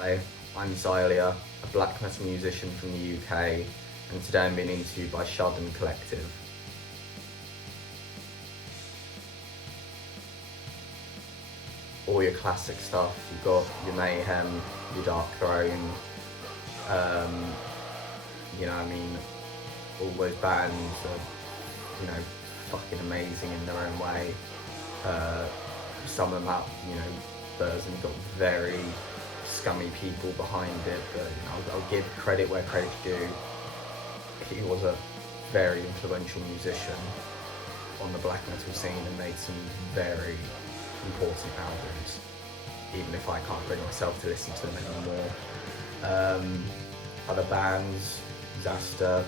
Hi, I'm Xylia, a black metal musician from the UK, and today I'm being interviewed by Schaden Collective. All your classic stuff, you've got your Mayhem, your Dark Throne, all those bands are, fucking amazing in their own way. Some of them have, Burzum got very scummy people behind it, but I'll give credit where credit's due. He was a very influential musician on the black metal scene and made some very important albums, even if I can't bring myself to listen to them anymore. Other bands, Xasta,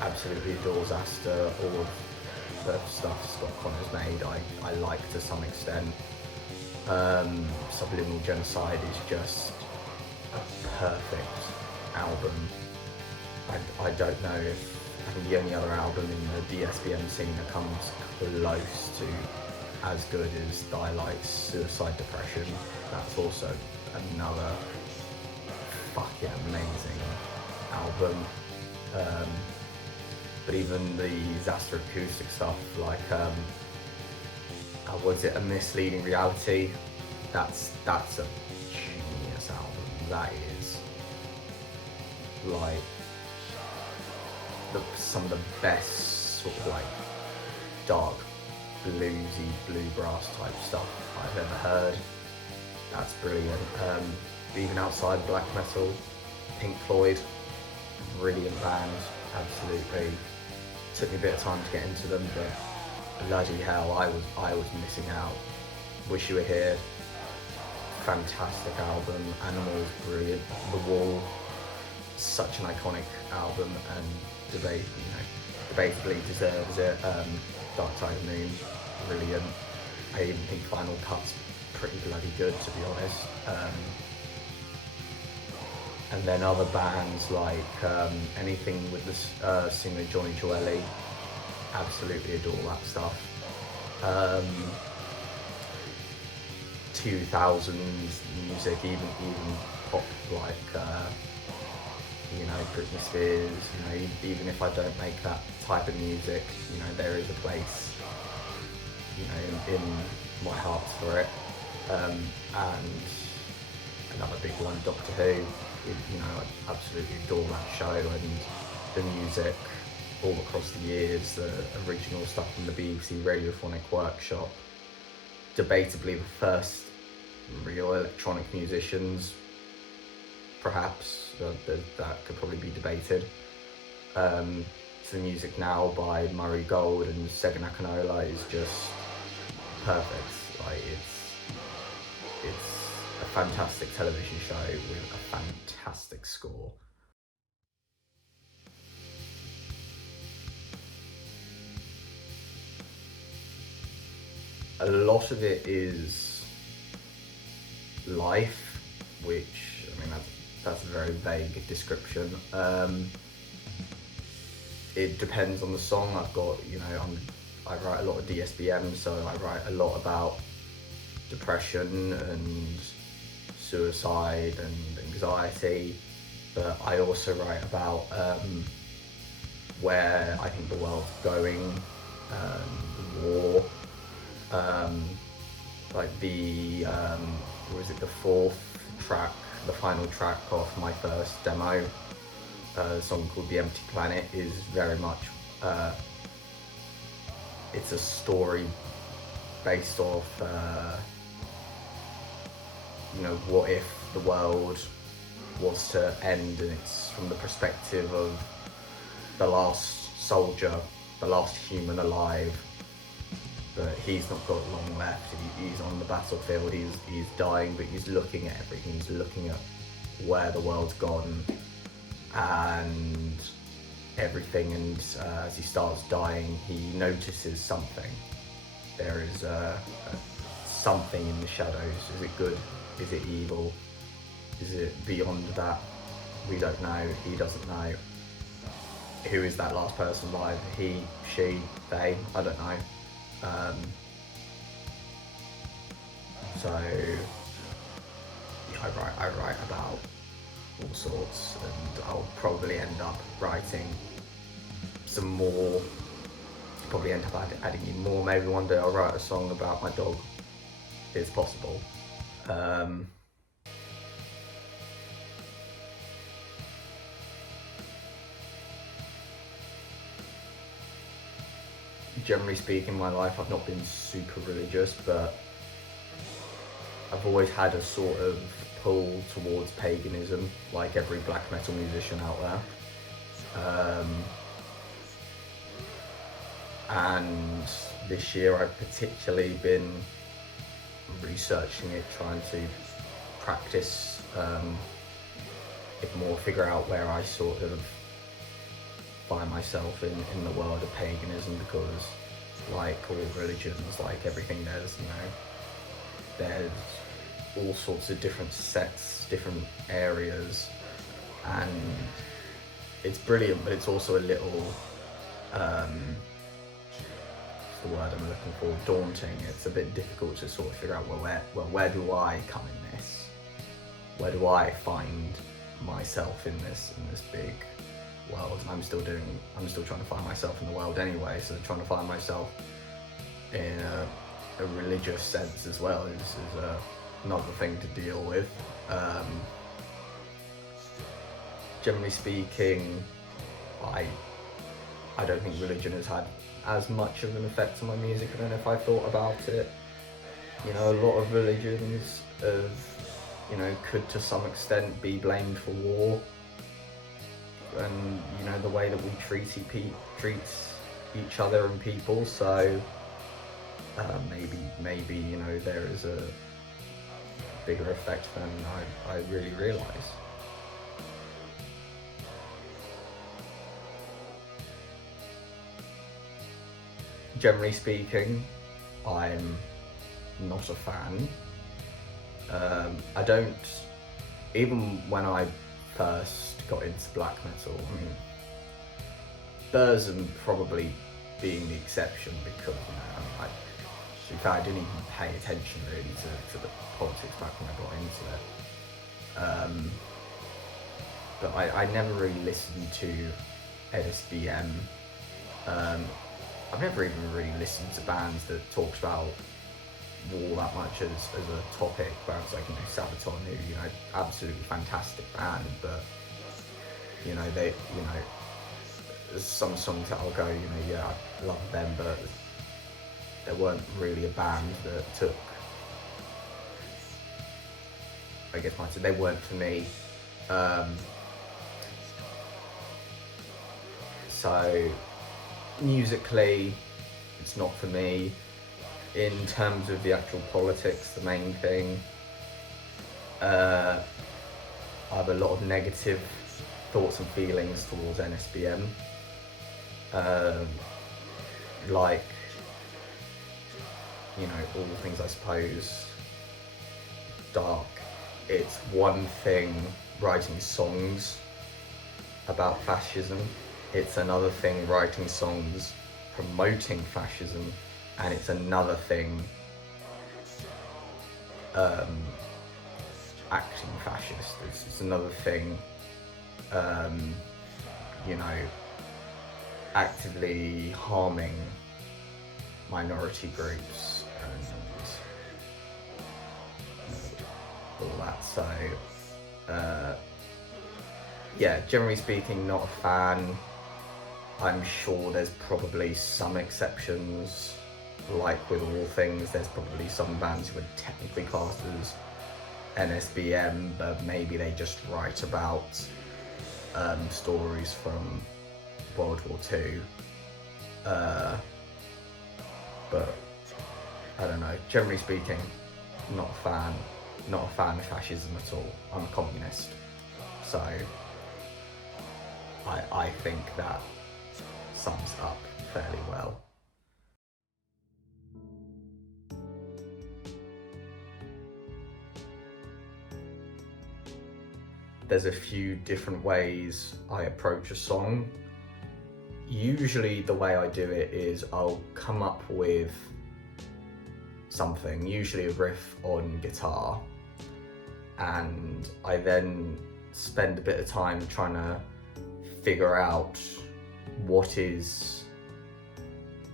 absolutely adore Xasta. All of the stuff Scott Connor's made I like to some extent. Subliminal Genocide is just a perfect album. I don't know if, I think the only other album in the NSBM scene that comes close to as good as Die Light's Suicide Depression. That's also another fucking amazing album. But even the Xasta acoustic stuff, like was it A Misleading Reality? That's a genius album. That is like some of the best sort of like dark bluesy bluegrass type stuff I've ever heard. That's brilliant. Even outside black metal, Pink Floyd, brilliant band, absolutely. Took me a bit of time to get into them, but bloody hell, I was missing out. Wish You Were Here, fantastic album. Animals, brilliant. The Wall, such an iconic album, and debatably deserves it. Dark Side of the Moon, brilliant. I even think Final Cut's pretty bloody good, to be honest. And then other bands like anything with the singer Johnny Joelli, absolutely adore that stuff. 2000s music, even pop like Britney Spears. Even if I don't make that type of music, there is a place, in my heart for it. And another big one, Doctor Who. I absolutely adore that show and the music all across the years, the original stuff from the BBC Radiophonic Workshop. Debatably the first real electronic musicians, perhaps, that could probably be debated. The music now by Murray Gold and Sega Nakanola is just perfect. Like it's a fantastic television show with a fantastic score. A lot of it is life, which, that's a very vague description. It depends on the song. I've got, I write a lot of DSBM, so I write a lot about depression and suicide and anxiety, but I also write about where I think the world's going, the war, like the fourth track, the final track off my first demo, a song called The Empty Planet, is very much, it's a story based off, what if the world was to end, and it's from the perspective of the last soldier, the last human alive, but he's not got long left. He's on the battlefield, he's dying, but he's looking at everything, he's looking at where the world's gone and everything, and as he starts dying, he notices something. There is something in the shadows. Is it good? Is it evil? Is it beyond that? We don't know. He doesn't know. Who is that last person alive? He, she, they? I don't know. So I write about all sorts, and I'll probably end up writing some more, probably end up adding in more. Maybe one day I'll write a song about my dog. It's possible. Generally speaking, in my life I've not been super religious, but I've always had a sort of pull towards paganism, like every black metal musician out there. And this year I've particularly been researching it, trying to practice it more, figure out where I sort of find myself in the world of paganism, because like all religions, like everything, there's all sorts of different sects, different areas, and it's brilliant, but it's also a little what's the word I'm looking for, daunting. It's a bit difficult to sort of figure out, where do I come in this? Where do I find myself in this big world? And I'm still trying to find myself in the world anyway, so trying to find myself in a religious sense as well is another thing to deal with. Generally speaking, I don't think religion has had as much of an effect on my music. I don't know if I thought about it. A lot of religions could to some extent be blamed for war, and the way that we treat each other and people. So maybe there is a bigger effect than I really realise. Generally speaking, I'm not a fan. I don't, even when I first got into black metal, Burzum probably being the exception, because I didn't even pay attention really to the politics back when I got into it. But I never really listened to NSBM. I've never even really listened to bands that talked about war that much as a topic. Bands like Sabaton, who absolutely fantastic band, but there's some songs that I'll go, I love them, but there weren't really a band that took, I guess might say, they weren't for me. So musically, it's not for me. In terms of the actual politics, the main thing, I have a lot of negative thoughts and feelings towards NSBM. Like, all the things, I suppose, dark. It's one thing writing songs about fascism. It's another thing writing songs promoting fascism, and it's another thing acting fascist. It's another thing, actively harming minority groups and all that. So, generally speaking, not a fan. I'm sure there's probably some exceptions. Like with all things, there's probably some bands who are technically classed as NSBM, but maybe they just write about stories from World War II. But I don't know. Generally speaking, not a fan of fascism at all. I'm a communist, so I think that sums up fairly well. There's a few different ways I approach a song. Usually the way I do it is I'll come up with something, usually a riff on guitar, and I then spend a bit of time trying to figure out what is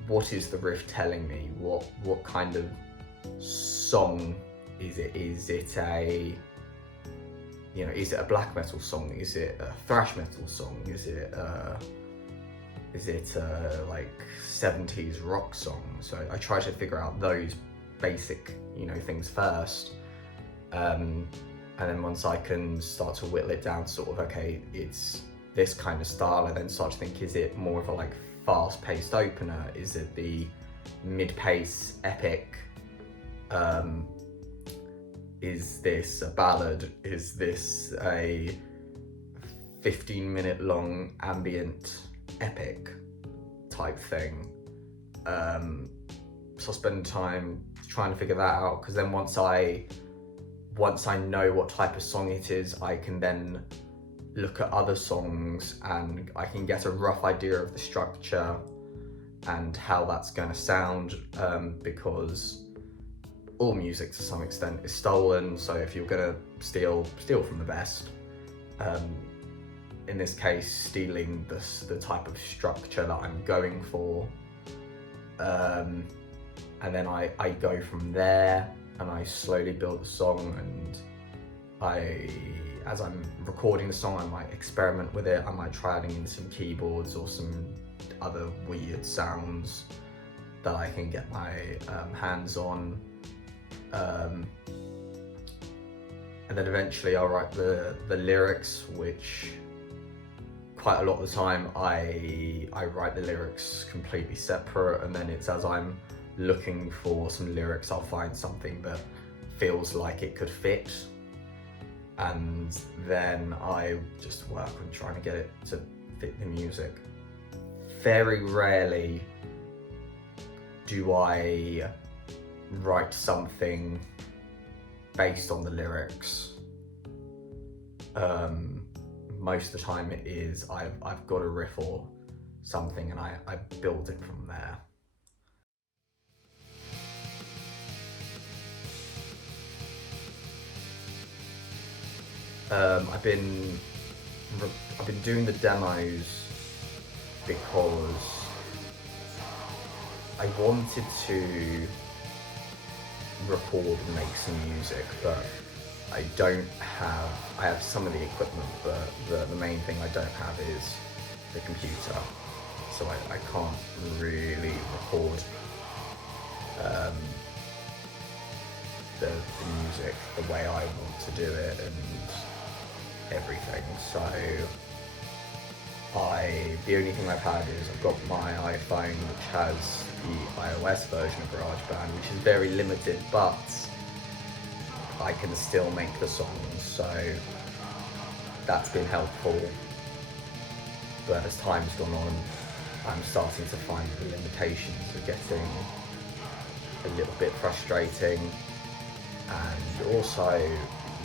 the riff telling me, what kind of song is it? Is it a black metal song? Is it a thrash metal song? Is it a like 70s rock song? So I try to figure out those basic things first, and then once I can start to whittle it down, sort of, okay, it's this kind of style, I then start to think, is it more of a like fast-paced opener? Is it the mid-pace epic? Is this a ballad? Is this a 15-minute long ambient epic type thing? So I spend time trying to figure that out, because then once I know what type of song it is, I can then look at other songs and I can get a rough idea of the structure and how that's going to sound, because all music to some extent is stolen. So if you're going to steal from the best. In this case, stealing the type of structure that I'm going for, and then I go from there and I slowly build the song, and as I'm recording the song, I might experiment with it. I might try adding in some keyboards or some other weird sounds that I can get my hands on, and then eventually I'll write the lyrics, which quite a lot of the time I write the lyrics completely separate, and then it's as I'm looking for some lyrics, I'll find something that feels like it could fit, and then I just work on trying to get it to fit the music. Very rarely do I write something based on the lyrics. Most of the time it is I've got a riff or something and I build it from there. I've been doing the demos because I wanted to record and make some music, but I have some of the equipment, but the main thing I don't have is the computer, so I can't really record the music the way I want to do it and everything. So the only thing I've had is I've got my iPhone, which has the iOS version of GarageBand, which is very limited, but I can still make the songs, so that's been helpful. But as time's gone on, I'm starting to find the limitations are getting a little bit frustrating, and also,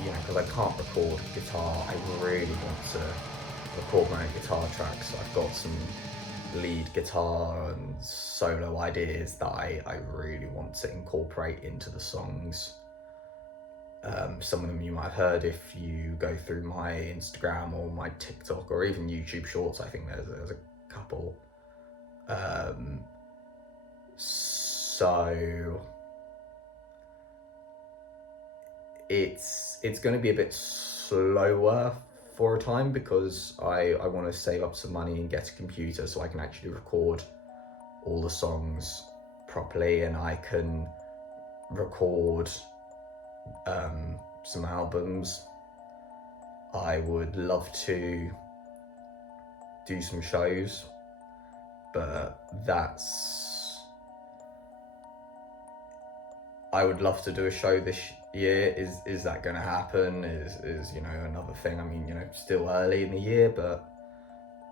because I can't record guitar, I really want to record my own guitar tracks. I've got some lead guitar and solo ideas that I really want to incorporate into the songs. Some of them you might have heard if you go through my Instagram or my TikTok or even YouTube Shorts. I think there's a couple. So it's going to be a bit slower for a time, because I want to save up some money and get a computer so I can actually record all the songs properly, and I can record some albums. I would love to do some shows, but I would love to do a show this year. Is that going to happen? Is another thing. I mean, still early in the year, but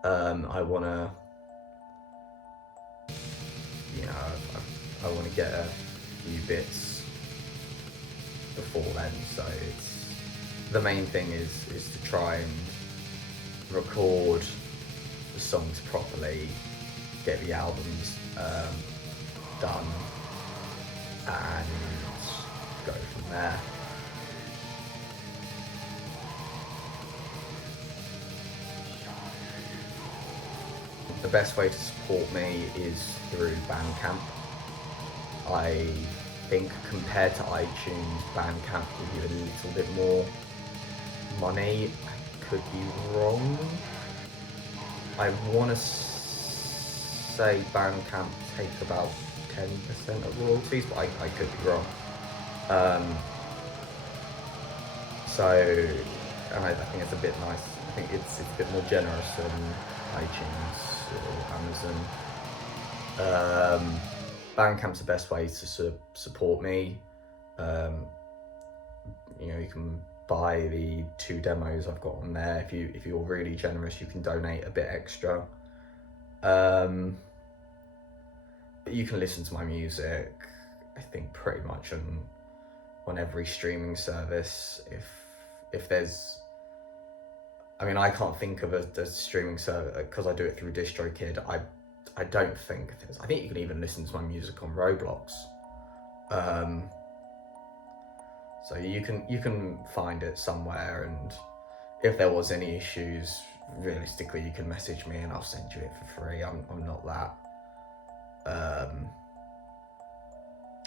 I want to, I want to get a few bits before then. So the main thing is to try and record the songs properly, get the albums done, and go from there. best way to support me is through Bandcamp. I think compared to iTunes, Bandcamp give you a little bit more money. I could be wrong. I want to say Bandcamp takes about 10% of royalties, but I could be wrong. And I think it's a bit nice. I think it's a bit more generous than iTunes or Amazon. Bandcamp's the best way to support me. You can buy the 2 demos I've got on there. If you're really generous, you can donate a bit extra. But you can listen to my music, I think, pretty much on every streaming service. If there's, I can't think of a streaming service because I do it through DistroKid. I don't think there's. I think you can even listen to my music on Roblox. So you can find it somewhere, and if there was any issues, realistically, you can message me and I'll send you it for free. I'm not that.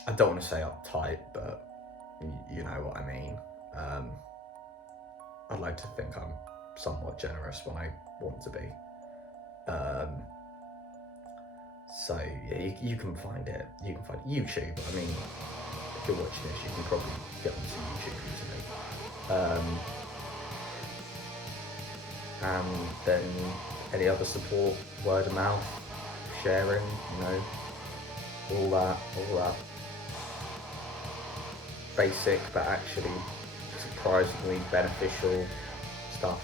I don't want to say uptight, but you know what I mean. I'd like to think I'm somewhat generous when I want to be. So yeah, you can find it. You can find YouTube. If you're watching this, you can probably get onto YouTube easily. And then any other support, word of mouth, sharing, all that basic but actually surprisingly beneficial stuff.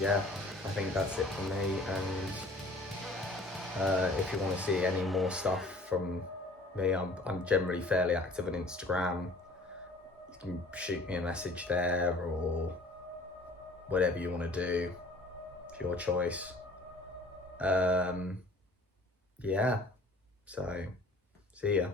Yeah, I think that's it for me, and if you want to see any more stuff from me, I'm generally fairly active on Instagram. You can shoot me a message there, or whatever you want to do. It's your choice. Yeah, so see ya.